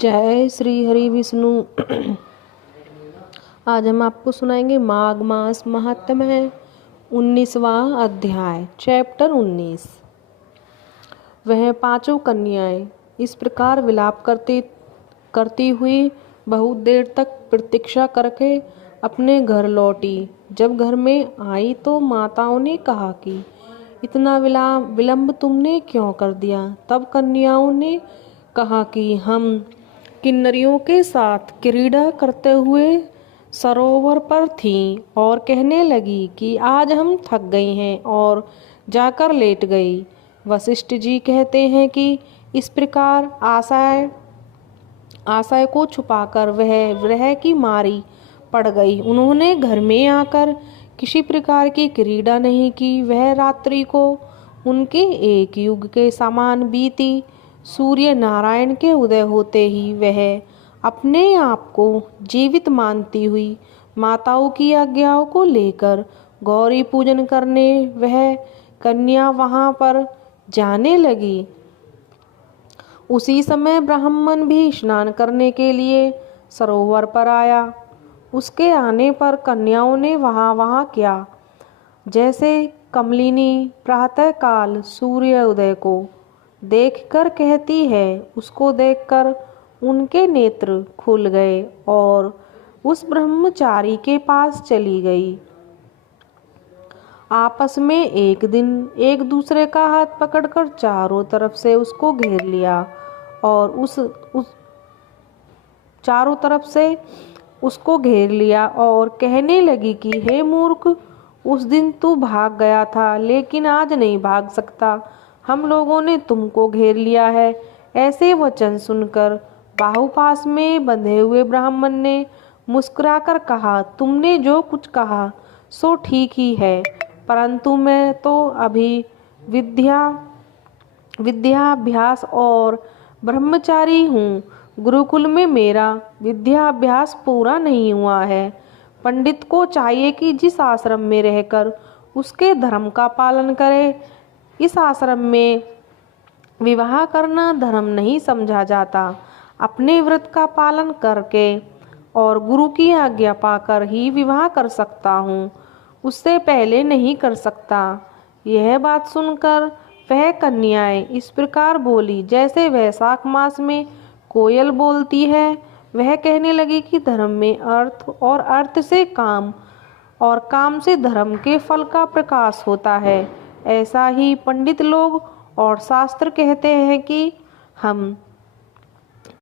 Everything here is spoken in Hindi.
जय श्री हरि विष्णु। आज हम आपको सुनाएंगे माघ मास महात्म्य है 19वां अध्याय चैप्टर 19। वह पांचों कन्याएं इस प्रकार विलाप करती हुई बहुत देर तक प्रतीक्षा करके अपने घर लौटी। जब घर में आई तो माताओं ने कहा कि इतना विलंब तुमने क्यों कर दिया। तब कन्याओं ने कहा कि हम किन्नरियों के साथ क्रीड़ा करते हुए सरोवर पर थीं और कहने लगी कि आज हम थक गई हैं और जाकर लेट गई। वशिष्ठ जी कहते हैं कि इस प्रकार आशय को छुपाकर वह विरह की मारी पड़ गई। उन्होंने घर में आकर किसी प्रकार की क्रीड़ा नहीं की। वह रात्रि को उनके एक युग के समान बीती। सूर्य नारायण के उदय होते ही वह अपने आप को जीवित मानती हुई माताओं की आज्ञाओं को लेकर गौरी पूजन करने वह कन्या वहां पर जाने लगी। उसी समय ब्राह्मण भी स्नान करने के लिए सरोवर पर आया। उसके आने पर कन्याओं ने वहां किया जैसे कमलिनी प्रातःकाल सूर्य उदय को देखकर कहती है। उसको देखकर उनके नेत्र खुल गए और उस ब्रह्मचारी के पास चली गई। आपस में एक दिन एक दूसरे का हाथ पकड़कर चारों तरफ से उसको घेर लिया और चारों तरफ से उसको घेर लिया और कहने लगी कि हे मूर्ख, उस दिन तू भाग गया था लेकिन आज नहीं भाग सकता। हम लोगों ने तुमको घेर लिया है। ऐसे वचन सुनकर बाहुपास में बंधे हुए ब्राह्मण ने मुस्कुराकर कहा, तुमने जो कुछ कहा सो ठीक ही है, परंतु मैं तो अभी विद्याभ्यास और ब्रह्मचारी हूँ। गुरुकुल में मेरा विद्याभ्यास पूरा नहीं हुआ है। पंडित को चाहिए कि जिस आश्रम में रहकर उसके धर्म का पालन करे, इस आश्रम में विवाह करना धर्म नहीं समझा जाता। अपने व्रत का पालन करके और गुरु की आज्ञा पाकर ही विवाह कर सकता हूँ, उससे पहले नहीं कर सकता। यह बात सुनकर वह कन्याएं इस प्रकार बोली जैसे वैशाख मास में कोयल बोलती है। वह कहने लगी कि धर्म में अर्थ और अर्थ से काम और काम से धर्म के फल का प्रकाश होता है। ऐसा ही पंडित लोग और शास्त्र कहते हैं कि हम